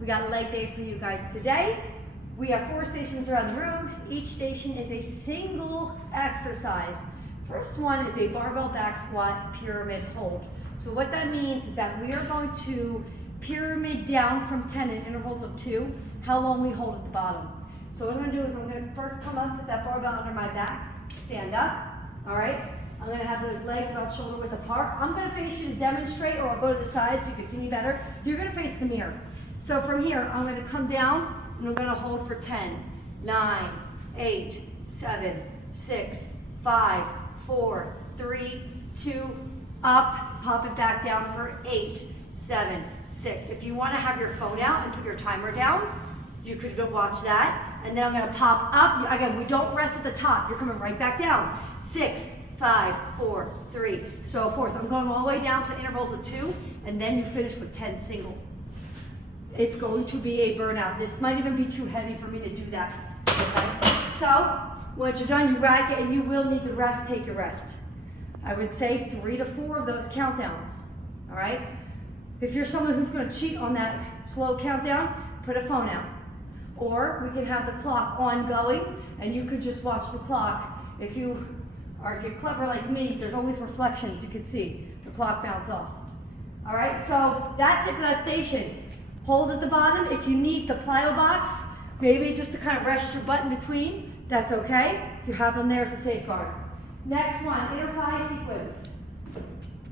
We got a leg day for you guys today. We have 4 stations around the room. Each station is a single exercise. First one is a barbell back squat pyramid hold. So what that means is that we are going to pyramid down from 10 in intervals of 2, how long we hold at the bottom. So what I'm going to do is I'm going to first come up, put that barbell under my back, stand up, all right? I'm going to have those legs about shoulder width apart. I'm going to face you to demonstrate, or I'll go to the side so you can see me better. You're going to face the mirror. So from here, I'm going to come down, and I'm going to hold for 10, 9, 8, 7, 6, 5, 4, 3, 2, up, pop it back down for 8, 7, 6. If you want to have your phone out and put your timer down, you could watch that. And then I'm going to pop up. Again, we don't rest at the top. You're coming right back down. 6, 5, 4, 3, so forth. I'm going all the way down to intervals of 2, and then you finish with 10 single. It's going to be a burnout. This might even be too heavy for me to do that. Okay? So, once you're done, you rack it, and you will need to rest. Take your rest. I would say 3 to 4 of those countdowns. All right? If you're someone who's going to cheat on that slow countdown, put a phone out. Or we can have the clock ongoing, and you could just watch the clock. If you are clever like me, there's always reflections you can see. The clock bounce off. All right, so that's it for that station. Hold at the bottom. If you need the plyo box, maybe just to kind of rest your butt in between, that's okay. You have them there as a safeguard. Next one, inner thigh sequence.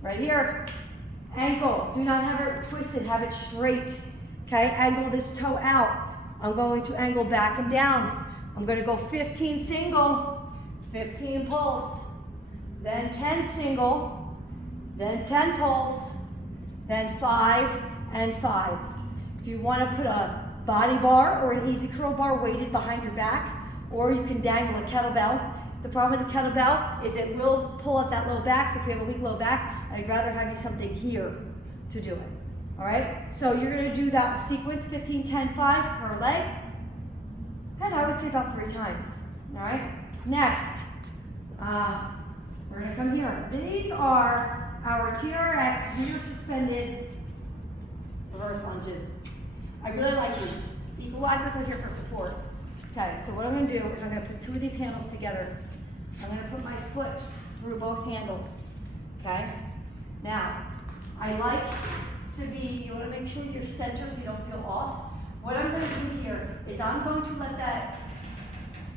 Right here. Ankle. Do not have it twisted, have it straight. Okay, angle this toe out. I'm going to angle back and down. I'm going to go 15 single, 15 pulse, then 10 single, then 10 pulse, then 5 and 5. If you want to put a body bar or an easy curl bar weighted behind your back, or you can dangle a kettlebell. The problem with the kettlebell is it will pull up that low back, so if you have a weak low back, I'd rather have you something here to do it. All right, so you're going to do that sequence, 15, 10, 5 per leg, and I would say about 3 times. All right, next, we're going to come here. These are our TRX rear suspended reverse lunges. I really like these. Equalizers are here for support. Okay, so what I'm going to do is I'm going to put 2 of these handles together. I'm going to put my foot through both handles. Okay, now I like to be, you want to make sure you're centered so you don't feel off. What I'm going to do here is I'm going to let that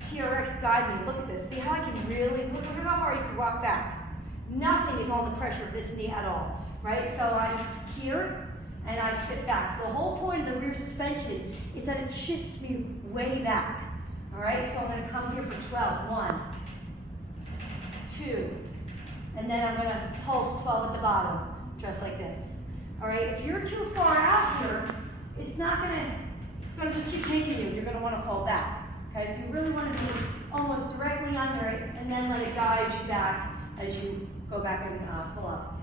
TRX guide me. Look at this. See how I can really, look at how far you can rock back. Nothing is on the pressure of this knee at all, right? So I'm here and I sit back. So the whole point of the rear suspension is that it shifts me way back. All right, so I'm going to come here for 12. 1, 2, and then I'm going to pulse 12 at the bottom, just like this. All right, if you're too far out here, it's going to just keep taking you. You're going to want to fall back. Okay, so you really want to be almost directly under it and then let it guide you back as you go back and pull up.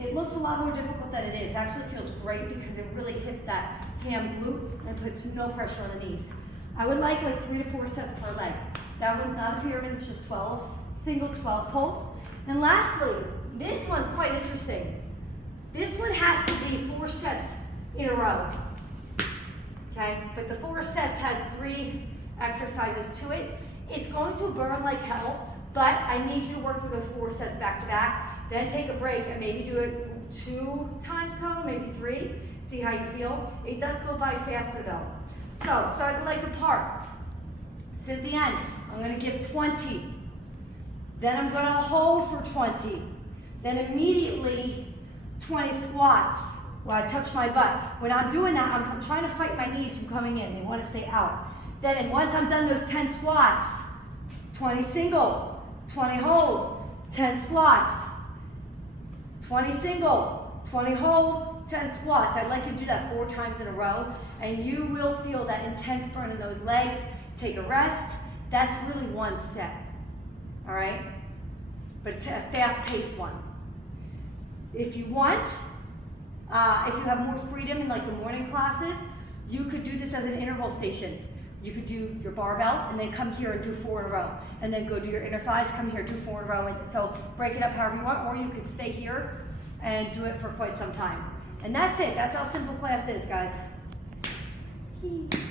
It looks a lot more difficult than it is. It actually feels great because it really hits that ham glute and puts no pressure on the knees. I would like 3 to 4 sets per leg. That one's not a pyramid, it's just 12, single 12 pulse. And lastly, this one's quite interesting. This one has to be 4 sets in a row, okay? But the 4 sets has 3 exercises to it. It's going to burn like hell, but I need you to work through those 4 sets back to back, then take a break and maybe do it 2 times total, maybe 3, see how you feel. It does go by faster though. So, start the legs apart. Sit at the end. I'm gonna give 20. Then I'm gonna hold for 20. Then immediately 20 squats where I touch my butt. When I'm doing that, I'm trying to fight my knees from coming in. They want to stay out. Then once I'm done those 10 squats, 20 single, 20 hold, 10 squats, 20 single, 20 hold, 10 squats. I'd like you to do that 4 times in a row, and you will feel that intense burn in those legs. Take a rest. That's really 1 set, all right? But it's a fast-paced one. If you want, if you have more freedom in the morning classes, you could do this as an interval station. You could do your barbell and then come here and do 4 in a row. And then go do your inner thighs, come here, do 4 in a row. And so break it up however you want, or you could stay here and do it for quite some time. And that's it. That's how simple class is, guys. Cheese.